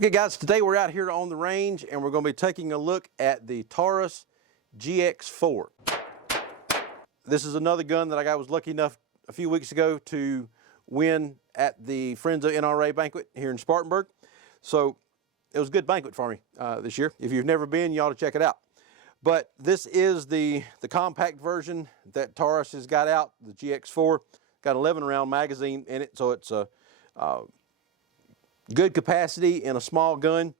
Okay guys, today we're out here on the range and we're going to be taking a look at the Taurus GX4. This is another gun that I was lucky enough a few weeks ago to win at the Friends of NRA Banquet here in Spartanburg. So it was a good banquet for me this year. If you've never been, you ought to check it out. But this is the compact version that Taurus has got out, the GX4. Got an 11 round magazine in it, so it's a good capacity in a small gun.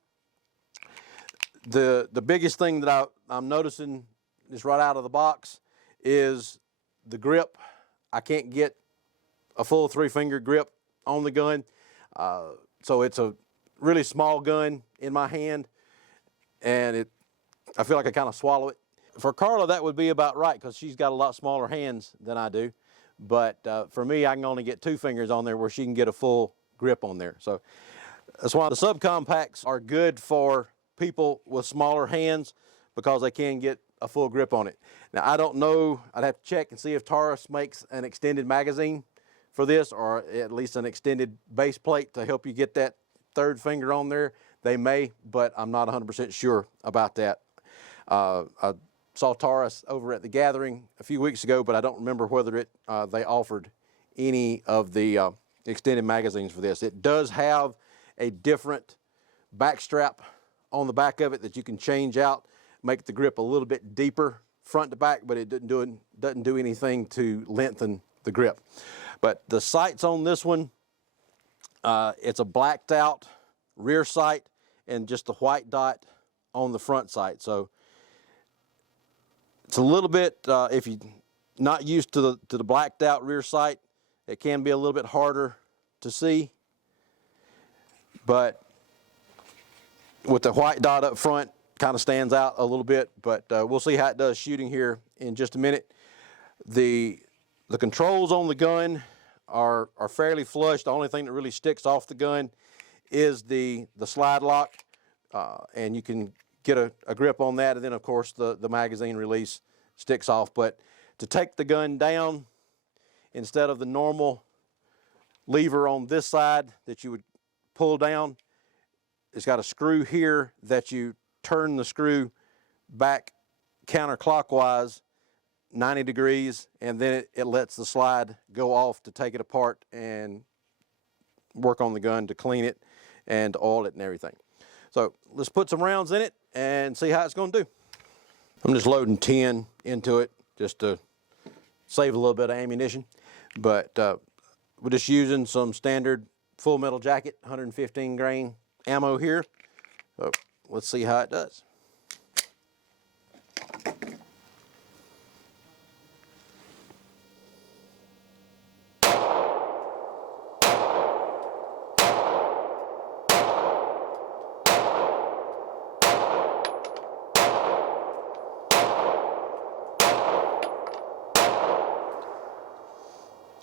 The biggest thing that I'm noticing is right out of the box is the grip. I can't get a full 3-finger grip on the gun. So it's a really small gun in my hand, and I feel like I kind of swallow it. For Carla, that would be about right because she's got a lot smaller hands than I do. But for me, I can only get 2 fingers on there where she can get a full grip on there. So that's why the subcompacts are good for people with smaller hands, because they can get a full grip on it. Now, I don't know, I'd have to check and see if Taurus makes an extended magazine for this, or at least an extended base plate to help you get that 3rd finger on there. They may, but I'm not 100% sure about that. I saw Taurus over at the gathering a few weeks ago, but I don't remember whether they offered any of the extended magazines for this. It does have a different back strap on the back of it that you can change out, make the grip a little bit deeper front to back, but it doesn't do anything to lengthen the grip. But the sights on this one, it's a blacked out rear sight and just a white dot on the front sight. So it's a little bit, if you're not used to the blacked out rear sight, it can be a little bit harder to see. But with the white dot up front, kind of stands out a little bit. But we'll see how it does shooting here in just a minute. The controls on the gun are fairly flush. The only thing that really sticks off the gun is the slide lock, and you can get a grip on that, and then of course the magazine release sticks off. But to take the gun down, instead of the normal lever on this side that you would pull down, it's got a screw here that you turn the screw back counterclockwise 90 degrees, and then it lets the slide go off to take it apart and work on the gun to clean it and oil it and everything. So let's put some rounds in it and see how it's going to do. I'm just loading 10 into it just to save a little bit of ammunition, but we're just using some standard full metal jacket 115 grain ammo here. So let's see how it does.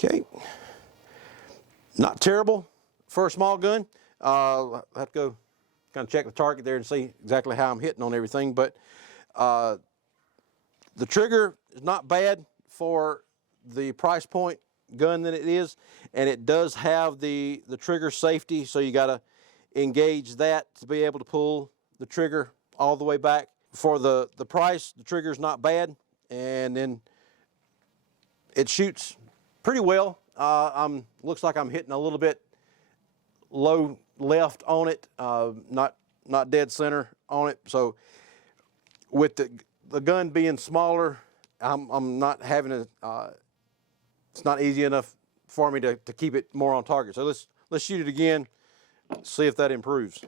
Okay, not terrible for a small gun. I'll have to go kind of check the target there and see exactly how I'm hitting on everything. But the trigger is not bad for the price point gun that it is, and it does have the trigger safety, so you got to engage that to be able to pull the trigger all the way back. For the price, the trigger is not bad, and then it shoots pretty well. Looks like I'm hitting a little bit low left on it, not dead center on it. So with the gun being smaller, I'm not having it's not easy enough for me to keep it more on target. So let's shoot it again, see if that improves.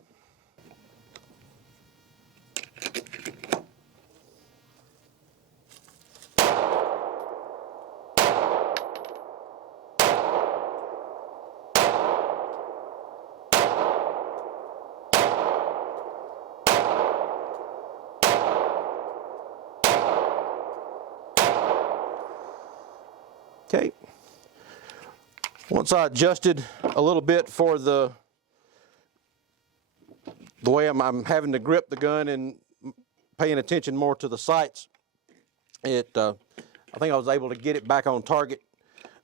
Okay, once I adjusted a little bit for the way I'm having to grip the gun and paying attention more to the sights, I think I was able to get it back on target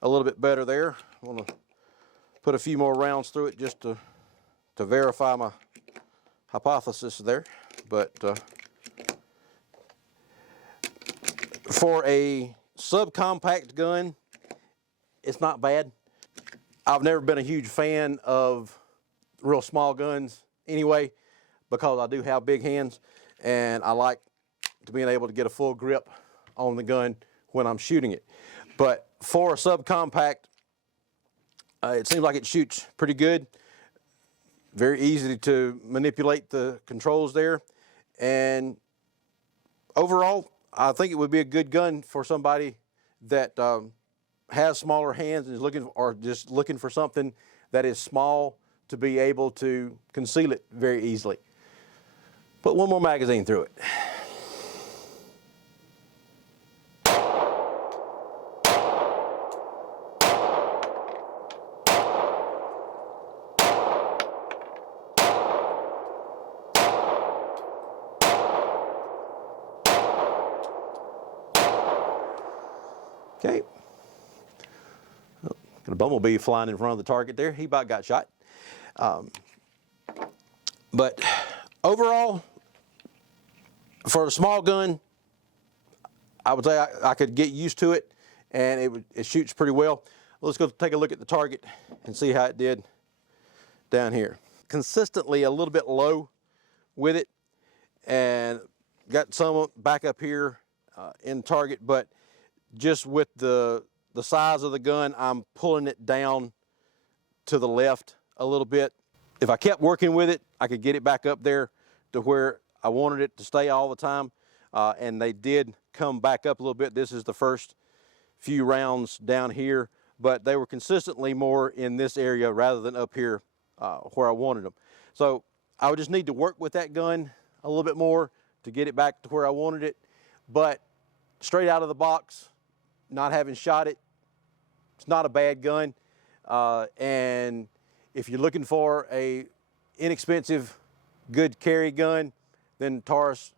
a little bit better there. I'm going to put a few more rounds through it just to verify hypothesis there, but for a subcompact gun, it's not bad. I've never been a huge fan of real small guns anyway, because I do have big hands, and I like to being able to get a full grip on the gun when I'm shooting it. But for a subcompact, it seems like it shoots pretty good. Very easy to manipulate the controls there. And overall, I think it would be a good gun for somebody that has smaller hands and is looking, or just looking for something that is small to be able to conceal it very easily. Put one more magazine through it. Okay. Oh, got a bumblebee flying in front of the target there. He about got shot. But overall, for a small gun, I would say I could get used to it, and it shoots pretty well. Let's go take a look at the target and see how it did down here. Consistently a little bit low with it, and got some back up here in target, but just with the size of the gun, I'm pulling it down to the left a little bit. If I kept working with it, I could get it back up there to where I wanted it to stay all the time. And they did come back up a little bit. This is the first few rounds down here, but they were consistently more in this area rather than up here where I wanted them. So I would just need to work with that gun a little bit more to get it back to where I wanted it. But straight out of the box, not having shot it, it's not a bad gun. And if you're looking for a inexpensive, good carry gun, then Taurus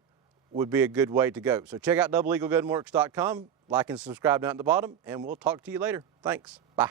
would be a good way to go. So check out doubleeaglegunworks.com, like and subscribe down at the bottom, and we'll talk to you later. Thanks. Bye.